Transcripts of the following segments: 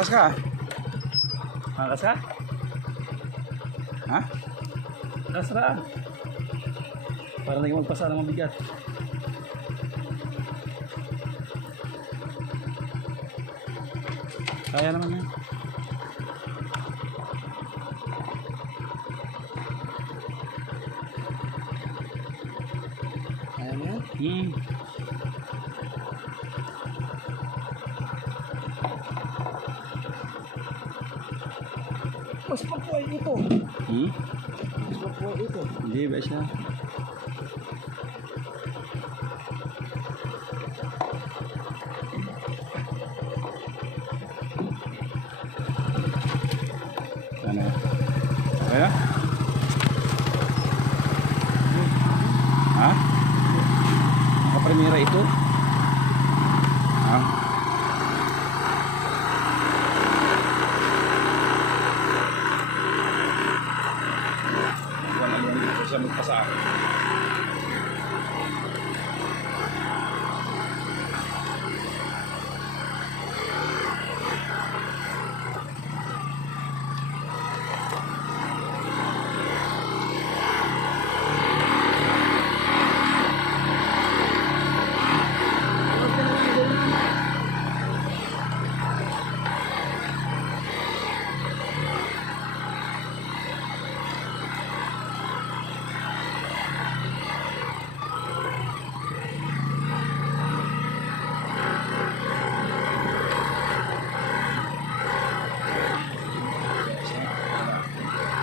Malakas ka. Malakas ka? Ha? Nasaan? Para lagi magpasa ng mabigat. Kaya naman yan. Kaya mo yan? Mas papuay ito. Mas papuay ito. Hindi ba siya? Ano? Kaya? Ha? Nakapremira ito? Ha? Wala lang dito siya magpasa.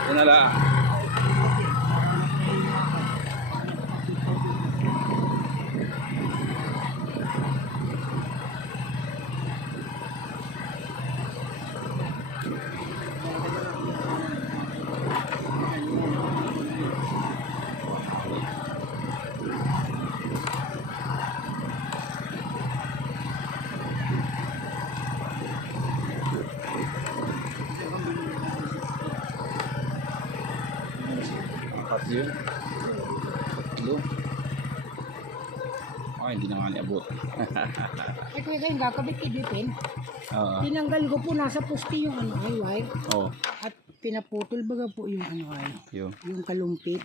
Yan na. Apat yun. Hello. Ay, hindi na nga niabot. Eh kaya kayo kakabit ibipin. Oo. Tinanggal ko po nasa poste yung ano ay wire. Oo. At pinaputol baga po yung ano ay. Yun. Yung kalumpit.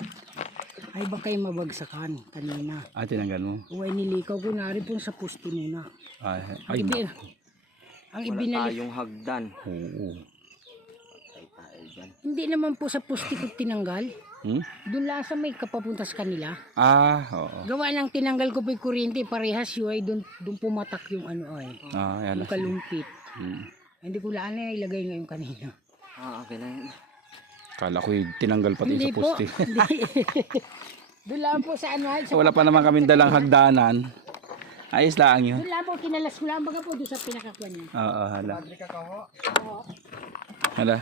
Ay bakay mabagsakan kanina. Ah, tinanggal mo. Uway nilikaw ko na rin po sa poste muna. Ay, Ang, ay. ang ibinalik. Yung hagdan. Oo. Hindi naman po sa poste ko tinanggal. Doon lang sa may kapapunta sa kanila. Ah, oo. Gawa ng tinanggal ko pa yung kuryente, parehas yun ay doon pumatak yung ano ay. Ah, yan. Yung kalumpit. Hmm. Hindi ko laan na ilagay ngayon kanina. Ah, okay lang. Kala ko tinanggal pati Hindi sa poste. po. Hindi. Doon lang po sa ano ay. So, wala pa naman kaming dalang hagdanan. Ayos lang yun. Doon lang po, kinalas ko lang baga po doon sa pinakakuan niya. Oo, hala. Padre ka ho. Oo. Hala.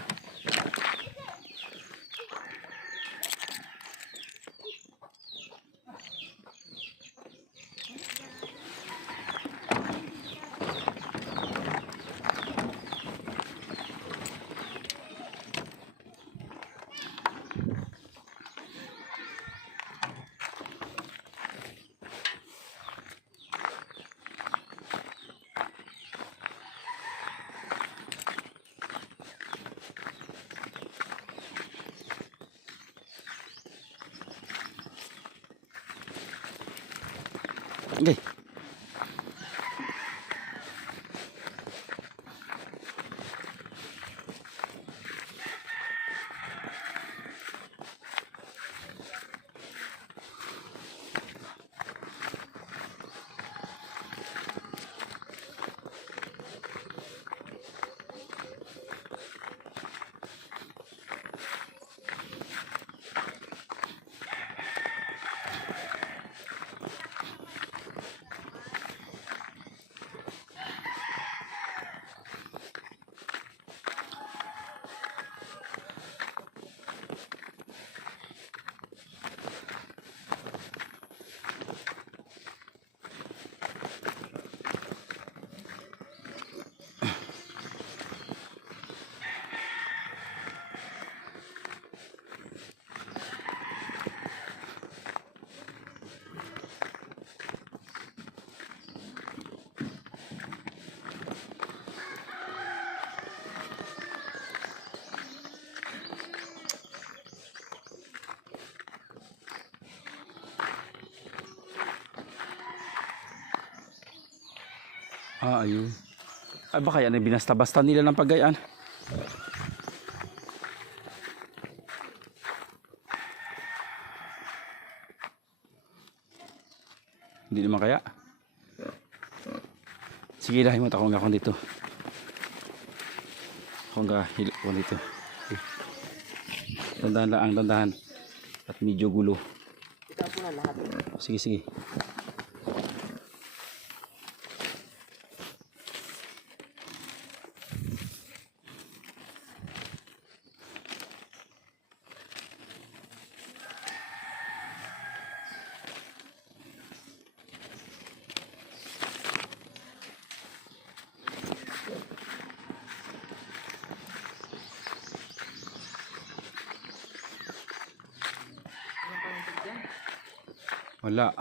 Okay. Ah, ayun. Ay baka yan ay binasta-basta nila ng paggayaan. Hindi naman kaya. Sige lah, himot ako nga dito. Ako nga hilip ko dito. Okay. Dandahan lang, dandahan. At medyo gulo. Itapo na lahat. Sige, sige. Wala.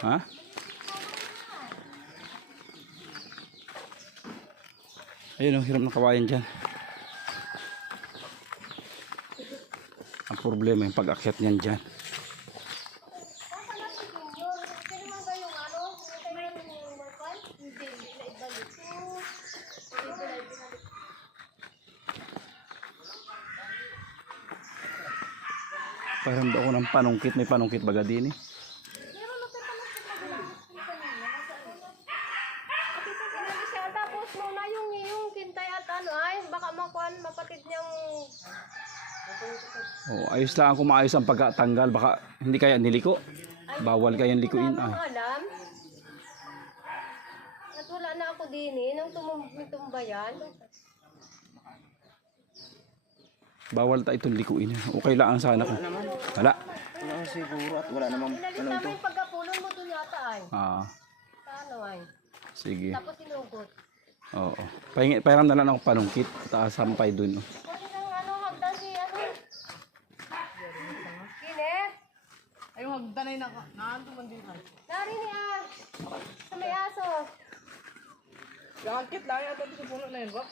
Ha? Ayun, hirap ng kawayan dyan. Ang problema yung pag-akyat niyan dyan. Parang ako ng panungkit. May panungkit baga din eh. Tapos muna yung kintay at ano ay baka makuan mapatid niyang Oh, ayos lang ako maayos ang pagkatanggal. Baka hindi kaya niliko. Bawal kayang likuin. alam. Ay. At wala na ako din nang tumbayan. Bawal tayo itong likuin. Okay lang ang sana ko. Wala. Wala siguro at wala namang Inalis ano ito. namin yung pagkapulon mo dun yata ay. Ah, Paano ay? sige. Tapos sinugot. Oo. Pahiram na lang ako panungkit. Taas sampay dun. Oh. Kasi nang ano hagdan si ano. Kinet. Ay, yung hagdan ay nakaanto man din ay. Narinig ah. Sa may aso. Gagakit lang yata sa puno na yun, ba?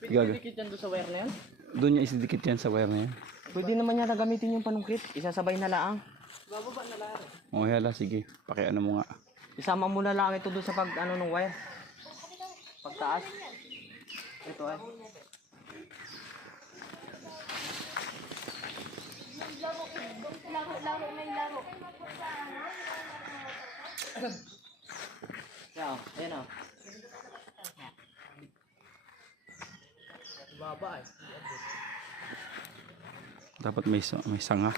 Gaga. Dikit yan doon sa wire na yan. Doon niya isidikit yan sa wire na yan. Pwede naman yata gamitin yung panungkit. Isasabay na laang. Bababa na lang. O hala, sige. Pakiano mo nga. Isama mo na lang ito doon sa pag ano ng wire. Pagtaas. Ito ay. Laro may laro. Yan, ayan o. Baba ay. Dapat may sanga.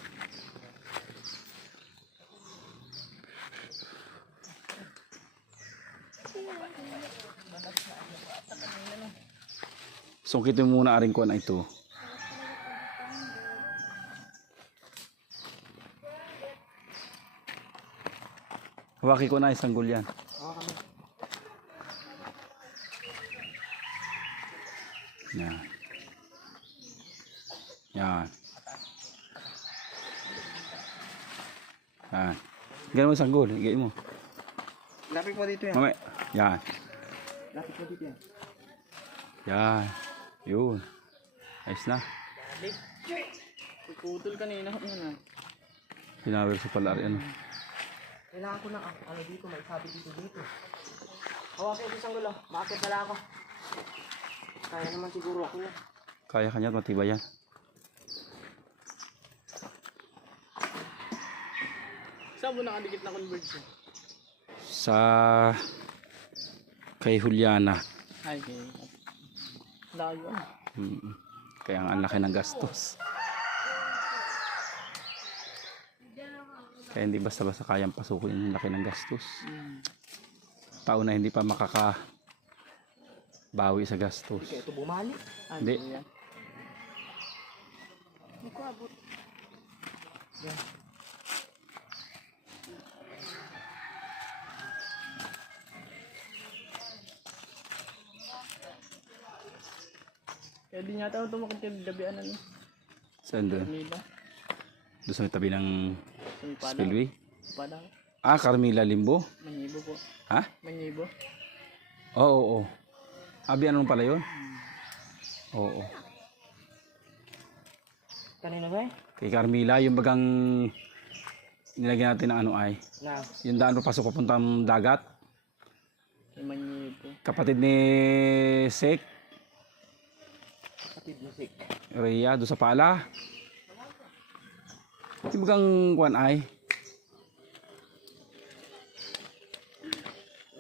Sungkitin mo muna aring ko na ito. Hawaki ko na isang gulyan. Yan. Yan. Yan. Ganun mo isang gul. Higay mo. Lapit mo dito yan. Mamaya. Yan. Lapit mo dito yan. Yan. Yun. Ayos na. Putol kanina. Yan. Pinawer sa palari. Ano. Kailangan ko na ano dito, may sabi dito. Hawakin ko isang gulo. Maakit na lang ako. Kaya naman siguro ako yan. Kaya kanya matibay yan. Saan mo nakadikit na converge? Sa kay Juliana. Ay, okay. Layo ano. Kaya ang laki ng gastos. Kaya hindi basta-basta kayang pasukin yung laki ng gastos. Tao na hindi pa makakabawi sa gastos. Kaya ito bumalik. Hindi. Hindi ko abot. Yan. Kaya di niya tayo tumakot yung gabian ano. Saan doon? Carmila. Doon sa may tabi ng spillway? Padang. Ah, Carmila Limbo? Manyibo po. Ha? Manyibo. Oo. Abi, ano pala yun? Oo. Kanina ba eh? Kay Carmila, yung bagang nilagyan natin ng ano ay, Na, yung daan papasok papuntang dagat. Manyipo. Kapatid ni Sek, Kapit musik. Rhea, doon sa pala. Di ba kang kuan ay?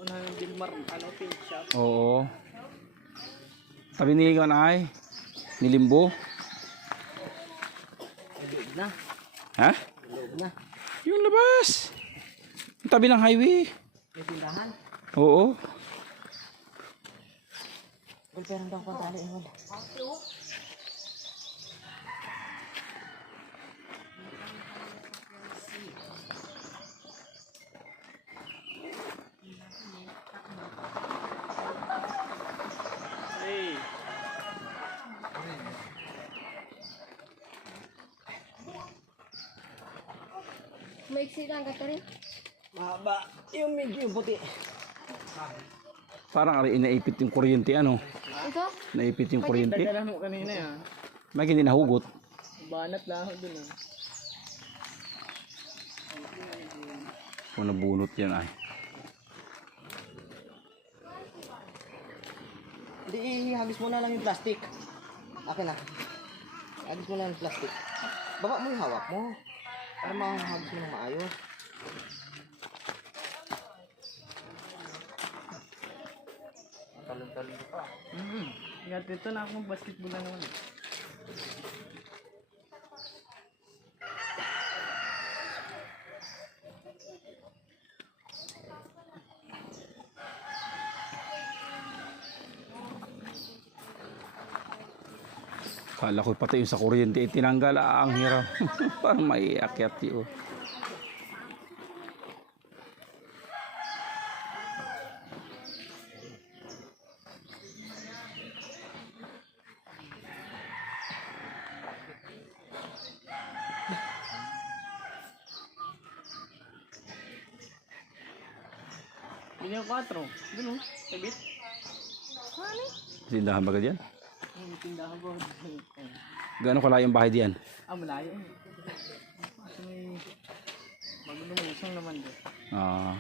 Unang Dilmar, ano, pink shop. Oo. Sabi ni kuan ay, ni Limbo. Loob na. Ha? Loob na. Yung labas. Yung tabi ng highway. May tindahan. Oo. Well, pero daw ko tali. Hey. Maiksi lang ka rin. Mahaba. Yung medyo yung puti. Parang ari inaipit yung kuryente ano. Ito? Naipit yung kuryente. Dala mo kanina yan. May hindi nahugot. Banat lang ako dun. Kung nabunot yan ay. Hindi, ihagis mo na lang yung plastic. Akin na. Hagis mo na yung plastic. Baba mo yung hawak mo. Para mahagis mo ng maayos. Talon-talon pa. Ingat ito na akong basketball na naman. Kala ko pati yung sa kuryente tinanggal. Ang hirap. Parang maiakyat yun. Bili yung 4. Doon o. Sabit. Tindahan ba ka dyan? May tindahan ko. Gano'ng kalayo yung bahay diyan? Malayo. Kasi may bago naman isang naman doon. Ah,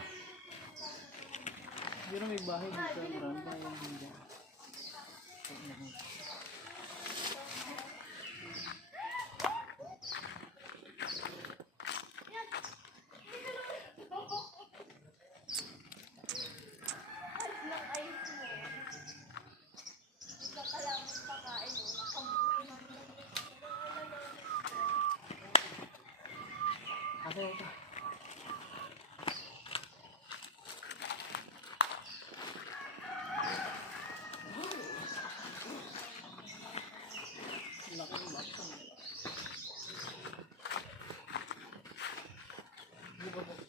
Pero may bahay dito. Marami tayong hindi. Kasi ito.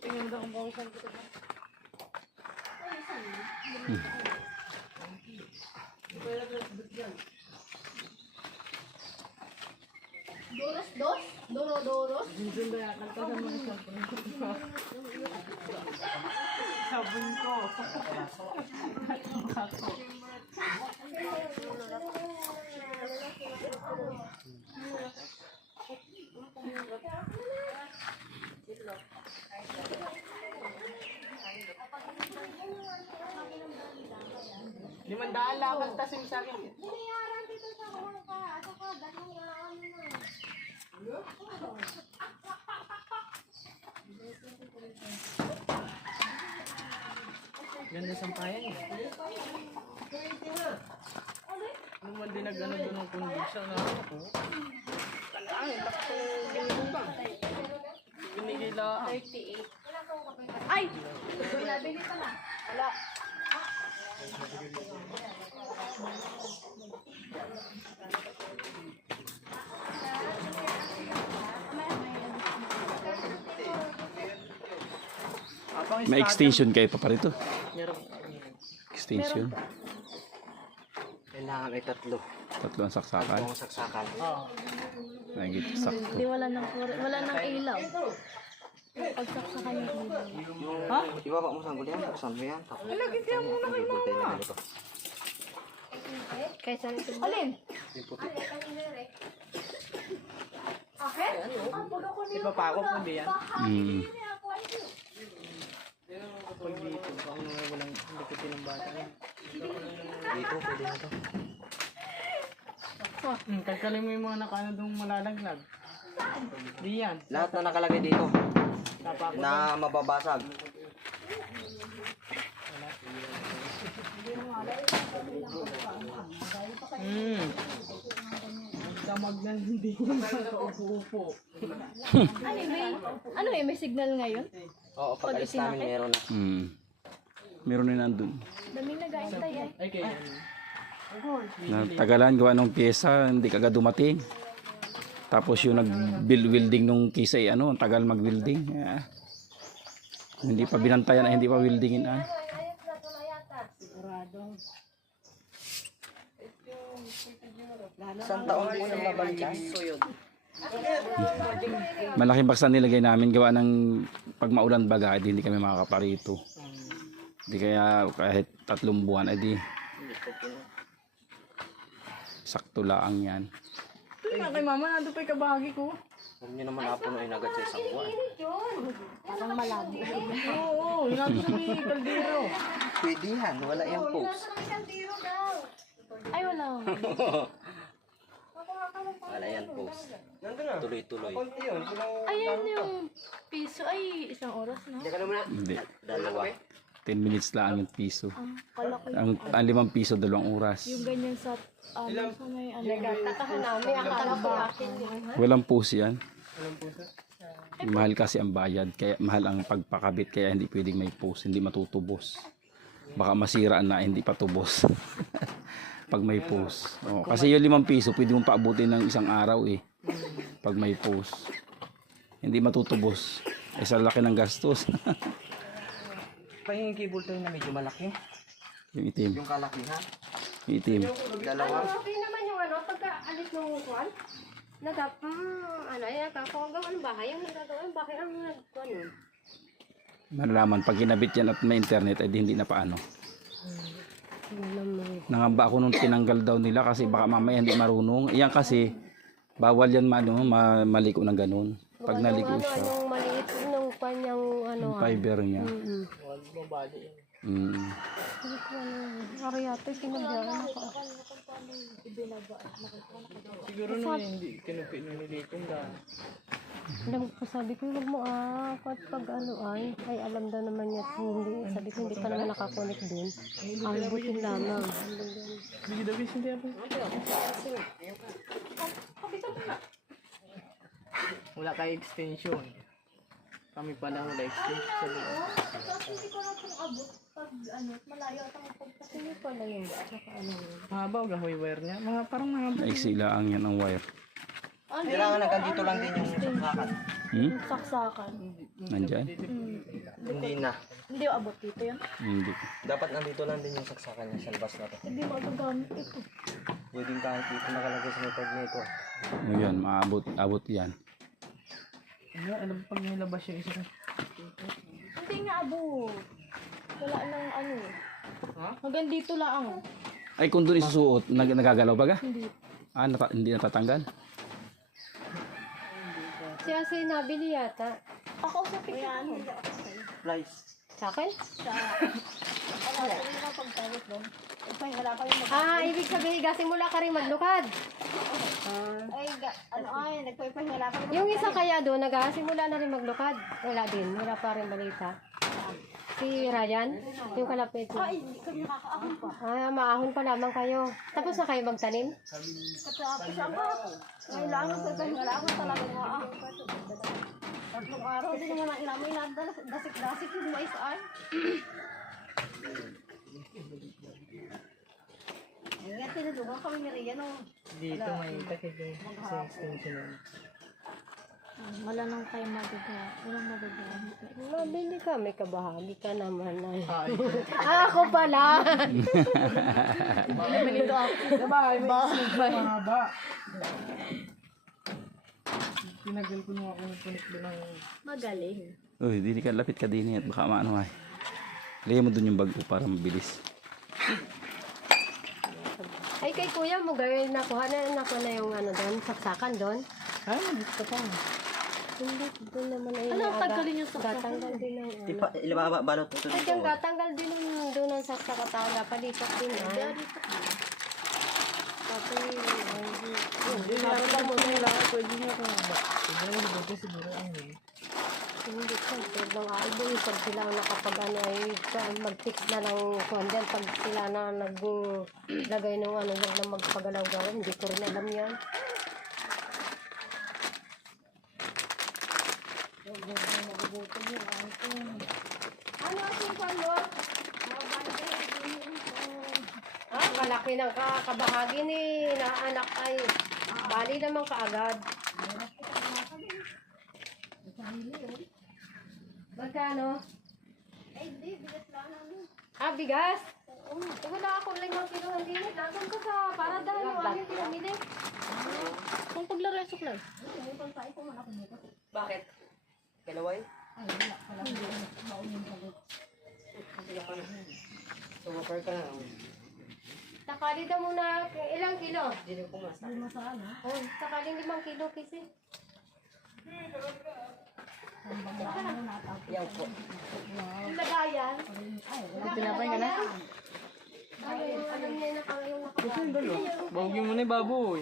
Tingnan mo daw kung bawisan ko ito. Doros, dos? Doro-doros? Sabon ko. Limandaan lakad tasim sa akin. Binayaran dito sa mga ka. Ato ka, ganun nga ano na. Ganda sampayan eh. Ano man din nag-ano doon ng conviction na ako. Talaan, takto binibutang. Binigila. 38. Ay! Binabili pa na. Wala. may extension kayo pa parito. Meron. Extension. Kailangan ay tatlo. Tatlo ang saksakan. Tatlong saksakan. Oo. Nagit sakto. Di wala nang ilaw. Pagsaksakan yung ilaw. Ha? Ibaba mo sa gulian. Buksan mo yan. Lagyan mo na kay mama. Kaysa ito. Alin? Yung puti. Ipapako po hindi yan. Mm. Pag dito, baka naman walang likitin ng bata yan. Dito, pwede na to. Tagkalin mo yung mga nakaano doon malalaglag. Di yan. Lahat na nakalagay dito Tapako na mababasag. Damag na hindi ko upo-upo. May signal ngayon? Oo, pag alis namin meron na. Mm. Meron na nandun. Daming nag-aantay eh. Ay, kaya Natagalan gawa ng pyesa, hindi kagad dumating. Tapos yung nag-welding nung kisa ay ano, ang tagal mag-welding. Hindi pa binantayan ay hindi pa weldingin ay. Isang taon po yung nabalikan. Malaking baksan nilagay namin gawa ng pag maulan baga, hindi kami makakaparito. Hindi kaya kahit 3 buwan ay di. Sakto lang yan. ito nga kay mama, nandun pa yung kabahagi ko. Huwag nyo naman napunuin agad sa isang buwan. Parang malabo. Oo, hinatod ni Caldero. Pwede yan, wala yung post. Ay, wala. Wala yan post. Tuloy-tuloy. Ayan yung piso. Ay, 1 oras na. Hindi. Dalawa. 10 minutes lang yung piso. Kala ko Ang 5 piso, 2 oras. yung ganyan sa, sa may ano. Nagkatahanami. Akala ko akin yung Walang puso yan. Mahal kasi ang bayad, kaya mahal ang pagpakabit, kaya hindi pwedeng may post, hindi matutubos. Baka masira na, hindi pa tubos. Pag may post. Oh, kasi yung 5 piso, pwede mong paabutin ng 1 araw eh. Pag may post. Hindi matutubos. Eh sa laki ng gastos. Pahingin cable tayo na medyo malaki. Yung itim. Yung kalakihan. Yung itim. Dalawa. okay naman yung ano, pagka-alit ng kwan. Nakakagawa ng bahay. Yung nagagawa ng bahay ang nagkwan yun. Malalaman, pag kinabit yan at may internet, ay hindi na paano. Nangamba ako nung tinanggal daw nila kasi baka mamaya hindi marunong. Yan kasi, bawal yan maliko ng ganun. Pag naliko siya, Yung maliit nung kanyang ano. yung fiber niya. Huwag mo bali yan. Ariyato, pinagyaran ako. Siguro nung hindi kinupi nung nilitong dahil. Alam ko, sabi ko, huwag mo pag ano ay alam daw naman niya, hindi, sabi ko, hindi pa naman nakakonect din. Butin lamang. Bigyan daw hindi ako. Wala kayo extension. Kami pala wala extension sa loob. Hindi ko na itong abot pag malayo at ang pagpas. Hindi pala yun. Mahaba o gahoy wire niya? Parang mahaba. Naisila ang yan ang wire. Kailangan hanggang dito lang din yung saksakan. Saksakan. Nandyan? Hindi na. Hindi abot dito yan. Hindi. Dapat nandito lang din yung saksakan niya sa labas na to. Hindi magagamit ito. Pwedeng kahit dito nakalagay sa may nito. Ayan, abot yan. Alam pag nilabas yung isa. Hindi nga abot. Wala nang ano. Ha? Hanggang dito lang. Ay, kung doon isusuot, nagagalaw ba ga? Hindi. Hindi natatanggal? Siya nabili yata. Ako sa picture ko. Flies. Sa akin? Ibig sabihin, gasimula ka rin maglukad. Nagpapahinga ka. Yung isa kaya doon, nagasimula na rin maglukad. Wala din, wala pa rin balita. Si Ryan, yung kalapit mo. Hindi kami nakakaahon pa. Maahon pa lamang kayo. Tapos na kayo magtanim? Katapos ako. Kailangan sa pahinga lang talaga nga. 3 araw din naman ang ilamoy na dasik-dasik yung mais ay. Ngayon, tinudugan kami ni Rian o. Dito may takip yung sa extension na. Wala nang tayo magagawa. Walang magagawa. Mabili ka, may kabahagi ka naman. Ay. Ay, Ako pala! nito ako. Diba? May mahaba. Tinagal ko nung ako punit doon ng... Magaling. Uy, di ka lapit ka din at baka maano ay. Lagyan mo dun yung bago para mabilis. Ay, kay kuya mo, girl, nakuha na yung ano doon, saksakan doon. Hindi, doon naman ay Ano, tanggalin yung saksakan? gatanggal din ng ano. Ipa, ilababa, balot ito Ay, dito. yung gatanggal din ng doon ang saksakataon na palipat din ay. Tapos Hindi, nakita mo na yung lahat. Pwede niya kung pwede naman dito siguro ang hindi ko lang doon pag sila ang nakapag ano ay mag-fix na ng kuwan pag sila na naglagay ng ano yung na magpagalaw-galaw hindi ko rin alam yan. Ano ang kwalor? Kalaki ng kabahagi ni na anak ay bali naman kaagad. Magkano? Ay, di, bigas lang namin. Bigas? Wala ako 5 kilo hindi. Dagan ko sa para dahil yung aming pinamili. Kung paglaro yung suklay. Bakit? Kalaway? Sumapar ka na. Sakali daw muna ilang kilo? Hindi ko mas. Oh, sakaling 5 kilo kasi. Yaw po. Yung lagayan. Tinapay ka na? Alam niya na kami yung nakapag. Bawagin mo na yung baboy.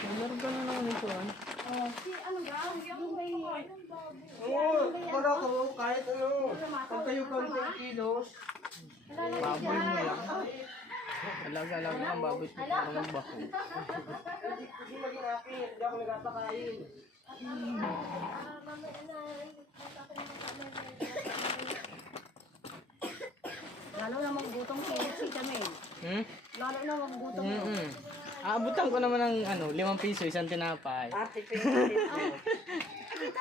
Meron ka na naman ito. Si ano ga? Yung may... Oo, para ko kahit ano. Pag kayo konting kilos. Baboy mo lang. Alaga-alaga ang baboy sa parang bako. Hindi maging happy. Hindi ako nagpapakain. Lalo na maggutong si Jamil. Lalo na maggutong. Aabutan ko naman ng 5 piso, isang tinapay. Kita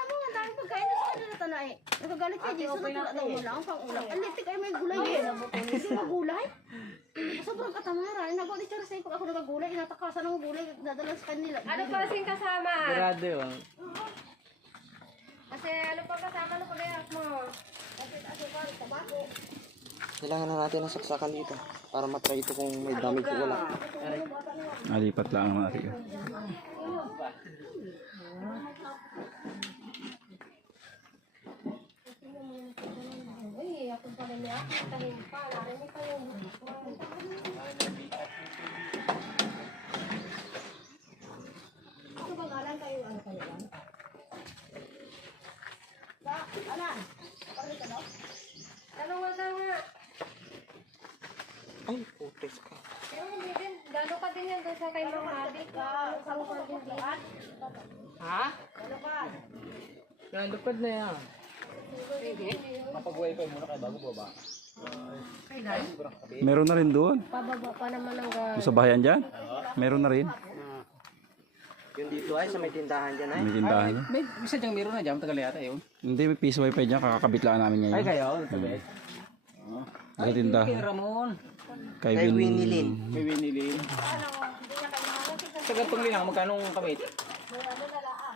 mo, ang dami pagkain na sa kanila tanay. Nagagalit siya, Jason, natulad daw mo lang pang ulam. Ang litik ay may gulay eh. Hindi mo gulay. Sobrang katamara. Nagalit siya sa pag ako nagagulay, inatakasan ng gulay, dadala sa kanila. Ano pa kasing kasama? Grado yun. Kasi ano pa kasama na pagkayak mo? Kailangan na natin ng saksakan dito para matry ito kung may damage o wala. Alipat lang ang ari. Uy, ako pa rin niya. Tahin pa. Narinig pa yung Ano ba ngalan kayo? Ano kayo ba? Anan? Palit ano? Tanong nga. Ay, putes ka. Pero hindi din. Gano'n ka din yan doon sa kay Mama Adi. Gano'n ka din diyan. Ha? Yan, lupad na yan. Meron na rin doon. Pababa pa naman ang gas. Sa bahayan dyan? Meron na rin. Yung dito ay sa may tindahan dyan ay. May tindahan. yan. May isa diyang meron na dyan, tagal yata yun. Hindi, may piso wifi dyan. Kakakabit lang namin ngayon. kayo, tabi. Sa tindahan. Ramon. Kay Kay Winnie Lin. May winilin. Sa gatong linang, magkano kabit?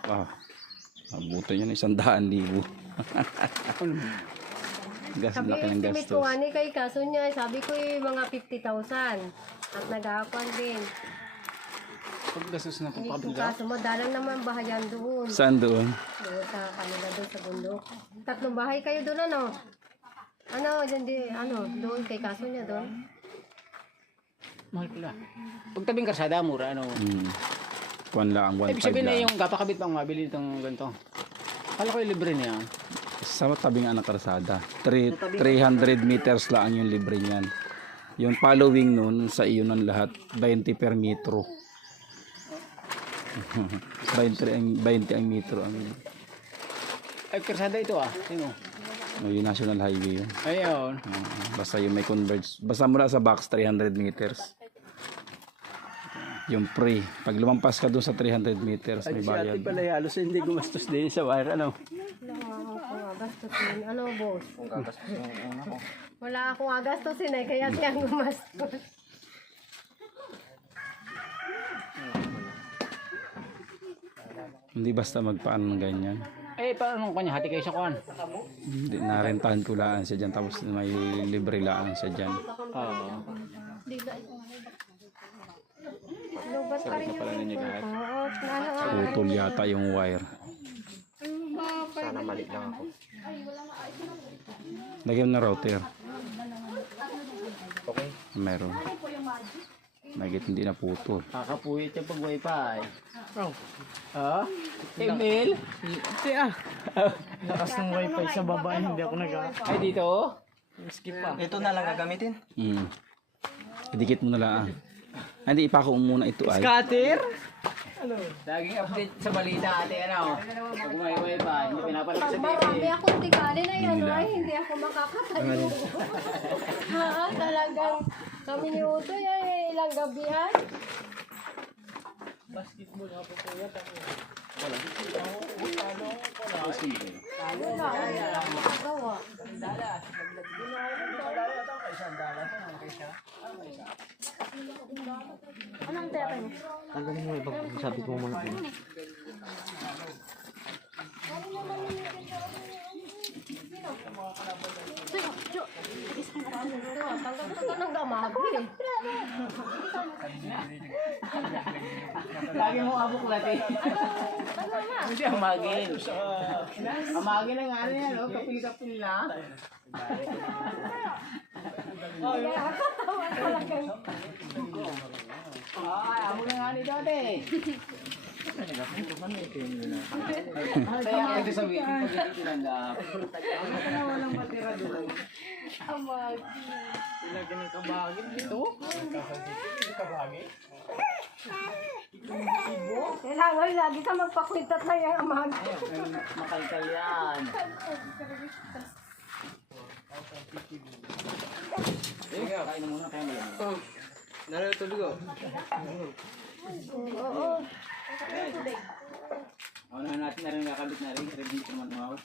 Ah, abutin yun 100,000. Gas, Sabi laki ng estimate ko gastos. ani kay kaso niya, sabi ko mga 50,000. At nag-aakuan din. Pagdasos na Hindi kung kaso mo, dalang naman bahayan doon. Saan doon? Doon sa kanila doon sa bundok. 3 bahay kayo doon ano? Ano, dyan di, doon kay kaso niya doon. Mahal pala. Pag tabing karsada, mura, ano. Kuan lang, 1.5 Ibig sabihin na lang. yung kapakabit pang mabili itong ganito. Kala ko yung libre niya. Sa tabing nga ng karsada. 300 meters lang yung libre niyan. Yung following nun, sa iyo ng lahat, 20 per metro. 20 ang metro. Ay, karsada ito Sino? Yung national highway yun. Ayun. Basta yung may converge. Basta mula sa box, 300 meters. Yung free. Pag lumampas ka doon sa 300 meters, may bayad. halos hindi gumastos din sa wire, ano? Wala akong agastusin. Ano, boss? Kung gagastos mo una ko. Wala akong agastusin eh, kaya siya gumastos. Hindi basta magpaano ng ganyan. Eh, paano kanya? Hati kayo sa kuhan? Hindi, narentahan ko laan siya dyan. Tapos may libre laan siya dyan. Oo. Lubat pa rin pala ninyo yung lahat. Oo, ano, Putol yata yung wire. Sana mali lang ako. Lagyan mo na router. Okay. Meron. Nagit hindi na putol. Kakapuyat yung pag wifi. Ha? Emil? Lakas ng wifi sa baba, hindi ako Ay, dito oh. Skip pa. Ito na lang gagamitin. Idikit mo na lang. Hindi, ipako mo muna ito ay. Scatter? Laging update sa balita ate, ano? Pag may wifi, hindi pinapanood sa TV. marami akong tikali na yan, ay hindi ako makakatayo. Ha, talagang kami ni Utoy ay ilang gabihan. Wala, wala akong magagawa. Anong tera niyo? Tanggalin mo ibang sabi ko mga ano. Tanggal-tanggal ng damagi eh. Lagi mo abok lati. Hindi amagin. Amagin na nga rin yan, oh. Kapil-kapil na. Ay, amo na nga ni dati. Kaya ito sa video, pag hindi tinanggap. Ako na walang matira doon. Ilagyan ng kabagin dito. Kailangan lagi ka magpakwintat na yung amag. Makalkal yan. Sige, kain na muna kaya malamig. Naroon tubig ko. Oo. Ano natin na rin kakabit na rin. Ready naman umawag.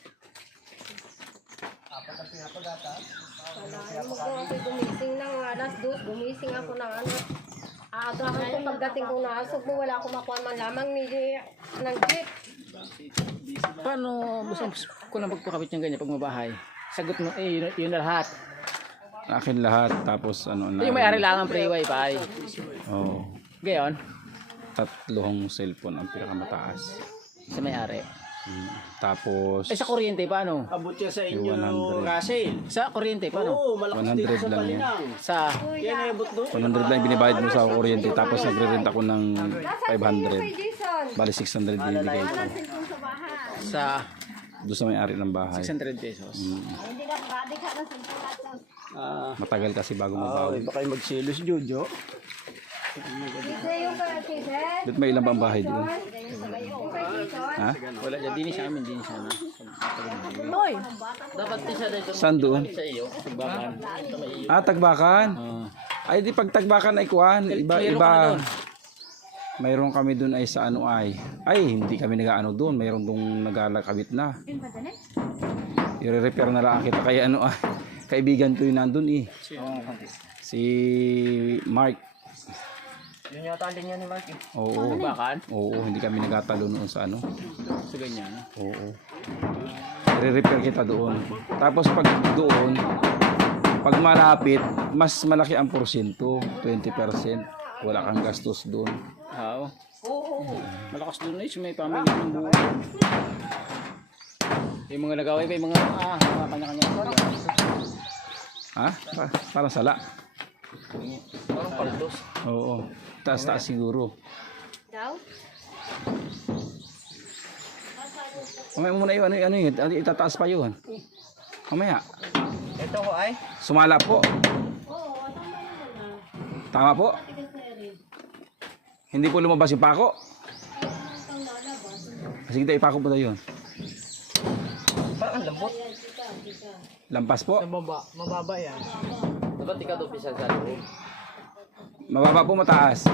Gumising ng alas 2, gumising ako ng ano. Aagahan ko pagdating ko na asok mo, wala akong makuha man lamang ng jeep. Paano gusto ko na magpakabit yung ganyan pag mabahay? Sagot mo, yun na lahat. Akin lahat. Tapos ano na. Yung may-ari lang ang free wifi. Oo. Gayon, 3 cellphone ang pinakamataas. sa may-ari. Tapos Eh sa kuryente, paano? Abot yan sa yung inyo, 100. Russell. Sa kuryente, paano? Oo, malakas dito 100 sa lang yan. Palinang. Sa, Yan ay abot doon. 100 lang binibayad mo sa kuryente. Tapos nagre-rent ako ng Kay 500. Jason. Bali 600 binibigay ko. sa Doon sa may-ari ng bahay. 600 pesos. Hindi na body ka na sa Matagal kasi bago Oh, mabawi. iba kayo magsilos, Jojo. Dito yung kay Jason. Dito may ilang bang bahay doon? Yung kay Jason. Ha? Wala dyan, din sa amin, din sa amin. Hoy! Dapat din siya dito Saan doon? sa iyo, pagbakan. Ito may iyo. Ah, Tagbakan. Ah. Ay, di pag Tagbakan ay kuhan. Iba, Mayroon iba. ka doon. Mayroon kami doon ay sa ano ay. Ay, hindi kami nag-ano doon. Mayroon doon naglalakabit na. I-repair na lang kita kay ano ah. Kaibigan ko yung nandun eh. Si Mark. Yun yata ang linya ni Mark eh. Oo. Pagbakan? Oo, hindi kami nagtatalo noon sa ano. Sa ganyan. Oo. I-repair kita doon. Tapos pag doon, pag malapit, mas malaki ang porsyento, 20%. Wala kang gastos doon. Oo. Malakas doon eh, may pamilya ng buo. Yung mga nagaway pa, yung mga kanya-kanya. Ha? Parang sala. Parang paldos. Oo. Taas-taas siguro. Daw? Mamaya muna yun. Ano yun? Itataas pa yun. Mamaya. Ito ko ay. Sumala po. Tama po. Hindi po lumabas yung pako. Sige tayo, ipako po tayo yun. Parang ang lambot. Lampas po. Mababa yan. Dapat ikaw doon pisa sa loob. Mababa po, mataas.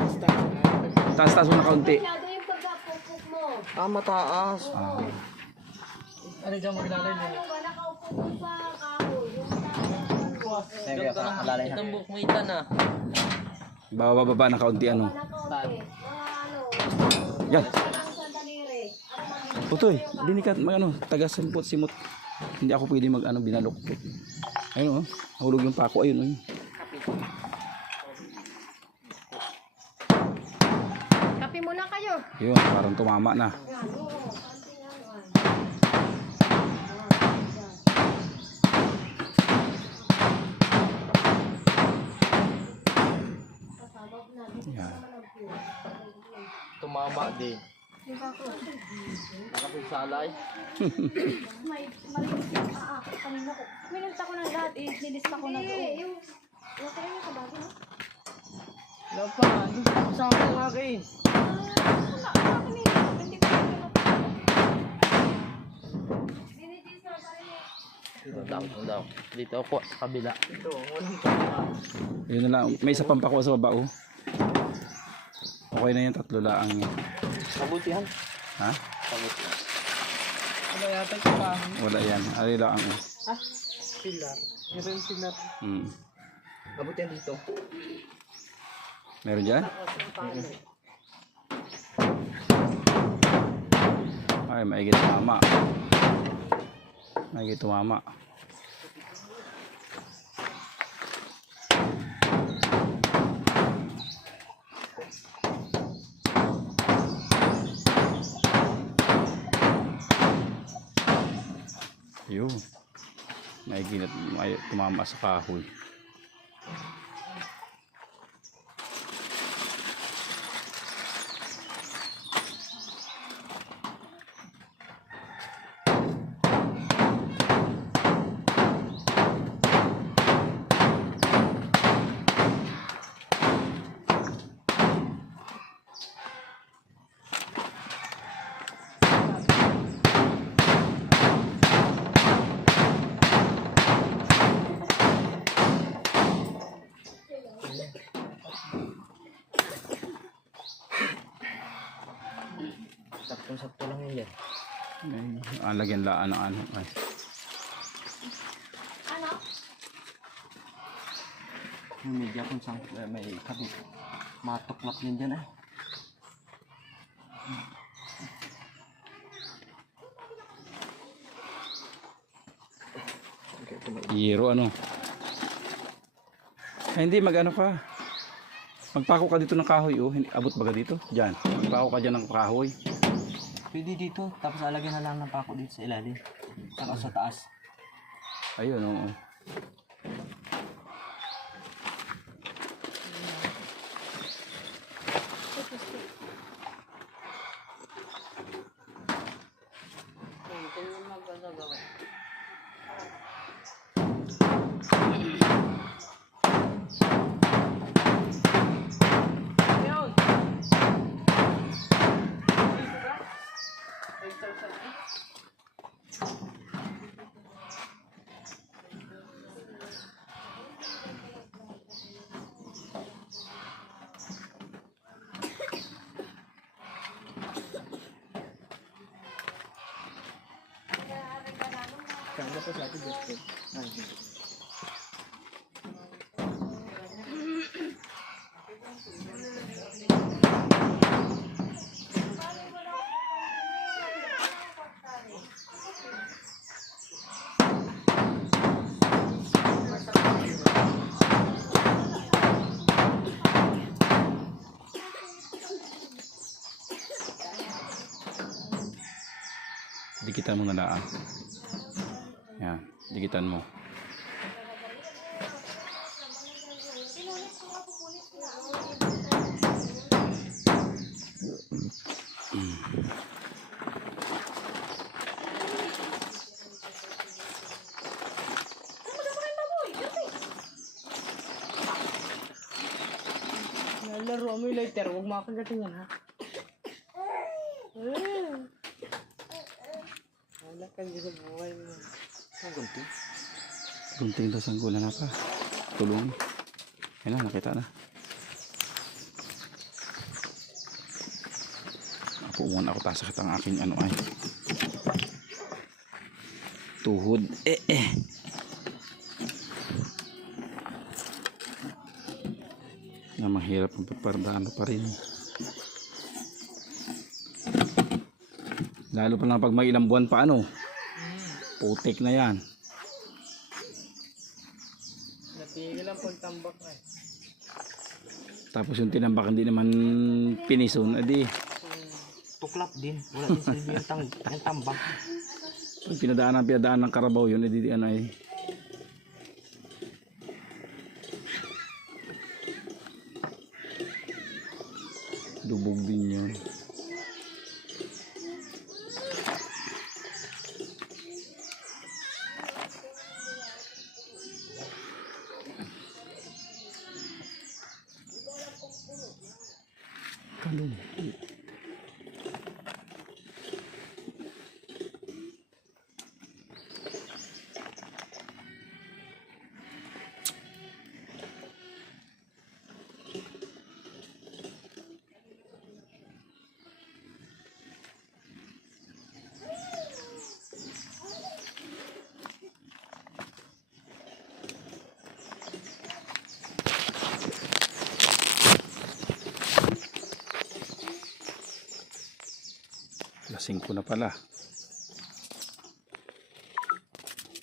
Taas-taas mo na kaunti. Masyado yung pagkapupok mo. Ah, mataas. Ano dyan maglalay na? Wala ka upo sa kahoy. Yung Sige, alalay na. Tambok mo itan na. Bababa na kaunti ano. kahoy. Mga ano, Yan. lang sa daliri. Putoy, dini ka mag ano, taga simpot simot. Hindi ako pwede mag ano binalok. Ayun oh, nahulog yung pako ayun oh. Yun, parang tumama na. Yan. Tumama din. Nakapagsalay. May malinis yung kanina ko. Minunta ko ng lahat eh. Nilista ko na to. Yung kaya yung kabagi no? Wala pa. Sa akin ng akin. Dito daw. Dito ako sa kabila. Ito, walang tumama. Yun na lang. May isa pang pakuha sa baba, oh. Okay na yan, 3 laang yan. Kabutihan. Ha? Kabutihan. Wala yata yung kahoy. Wala yan. Ari laang, oh. Ah, pilar. Meron pilar. Hmm. Kabutihan dito. Meron dyan? Ay, maigit tumama. Maigit tumama. Yun. Maigit tumama sa kahoy. Saktong-sakto lang yun yan. Ay, lagyan laan ng ano. Ay. Yung media kung saan may kabit. Matuklap yun dyan eh. Yero ano. Ay, hindi mag-ano ka. Magpako ka dito ng kahoy, oh. Abot ba ka dito? Diyan. Magpako ka dyan ng kahoy. Pwede dito. Tapos alagyan na lang ng pako dito sa ilalim. Saka sa taas. Ayun, oo. Kaya po sa atin dito. Ay, Dikitan mo na laan. Yan, dikitan mo. Nalaro mo yung lighter. Huwag makakagating yan ha. Wala ka sa buhay mo. ang gunti. Gunting daw sanggol na pa. Tulong. Ayun na, nakita na. Ako muna ako tasakit ang aking ano ay. Tuhod. Na mahirap ang pagpardaan pa rin. Lalo pa lang pag may ilang buwan pa ano. Putik na yan. Natigil ang pagtambak na eh. Tapos yung tinambak hindi naman pinison. Adi tuklap din. Wala din silbi yung tambak. Pag pinadaan ng karabaw yun, edi ano eh. Lubog din yun. Kalungkot. Lasing ko na pala.